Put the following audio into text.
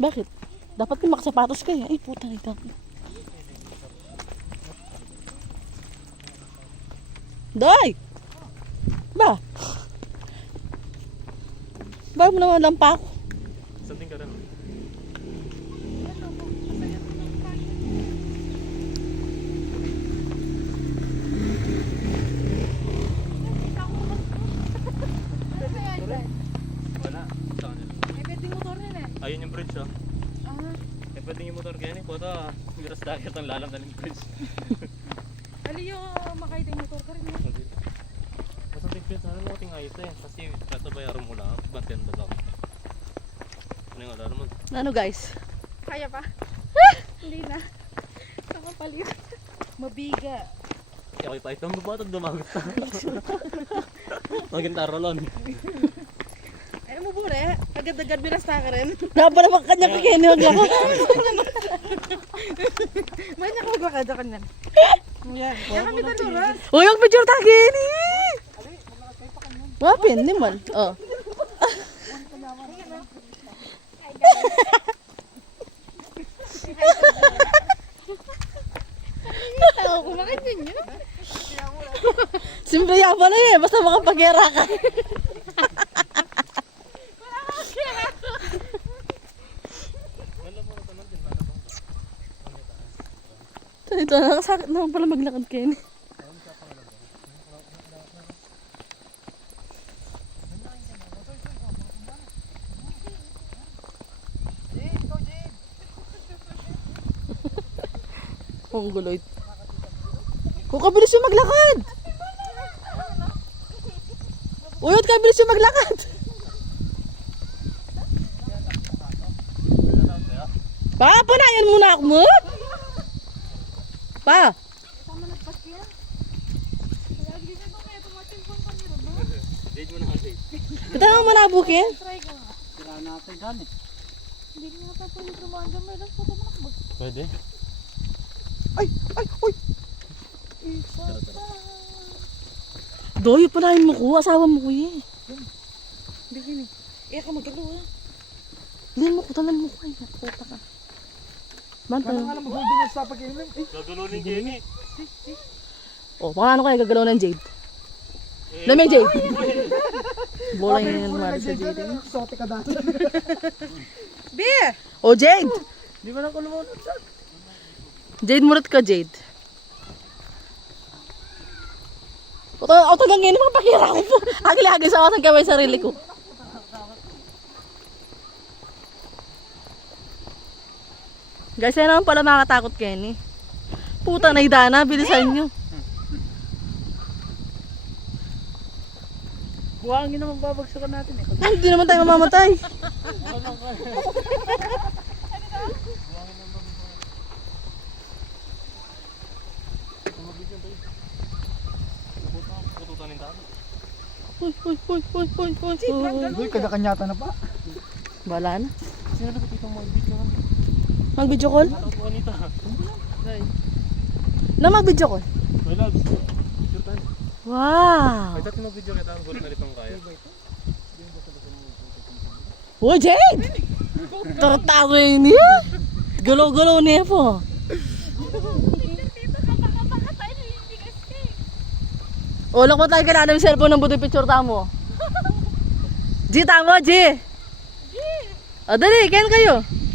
Bakit? Dapat may makasapatos kayo. Ay, puta ito. Day! Ba? Ba mo naman lampa ako? Something ka rin. Wala. Saan yun? Ay, pwede yung motor nila eh. Ayun yung bridge, oh. Ah, Eh, pwede yung motor kaya ni Kuya. Miras dagat ang lalam na ng bridge. ali yung makaiting motor ka rin eh. Basta tigpil sana mo ating ayos eh. Kasi kaso bayaran mo lang. Bantiyan na lang. Ano yung alam mo? Ano guys? Kaya pa? Hindi na. Nakapalit. Mabiga. Kaya pa itong babatag dumagot na. Maging tarolon. Ay mo bure, agad-agad bilas na ka rin. Napa naman kanya kakini maglakad. May niya ka maglakad ka kanyan. Yan. Yan kami taluran. Uy, yung picture tagini! Wapin, di man. Oh. Ako kumakit din yun. Simple yan pala eh. Basta makapagera ka. Ito, nakasakit naman pala maglakad kayo. Ang guloy. Kung kabilis yung maglakad. Uyot, kabilis yung maglakad. Pa, panayan muna ako mo. Pa. Tama nagpas yan. Lagi na ba kaya tumatilpon kami rin? Date mo na kasi. Kita mo manabukin. Try ko nga. Kailangan natin gamit. Hindi ko nga papalit rumanda. Mayroon po ito makabag. Pwede? Ay! Uy! Isa pa. Doy, panayin mo ko. Asawa mo ko eh. Bigyan eh. Eh, ka magkalo ah. Hindi mo ko. Talan mo ko. Ay, nakuta ka. Banta. Kailangan alam mo, holding us sa pag-inom. Eh, Gagulunin kayo ni. Oh, paano kayo gagalaw ng Jade? Dami Jade. Bola yun naman sa Jade. sote ka dati. Beer! Oh, Jade! Di ba na ko lumunod dyan? Jade, murat ka, Jade. Auto lang ngayon, mga pakira ko po. Agil-agil sa awasan kamay sarili ko. Guys, yan naman pala makakatakot Kenny. Puta na hidana, bilisan nyo. Buhangin naman babagsakan natin eh. Hindi naman tayo mamamatay. Pututan ng dami. Uy. Uy, kagakanyata na pa. Bala na. Sino na kapitang mag-video ka? Mag-video call? Ano po kanita? Na mag-video call? Wala. Sure tayo. Wow. Ay, dati mag-video kita. Ang gulo na rin kaya. Oh, Jade! Tartago yun niya. Gulaw-gulaw niya po. Ulok mo tayo kailangan ng cellphone ng buti picture tamo. G, tamo, G! O, dali, kain kayo.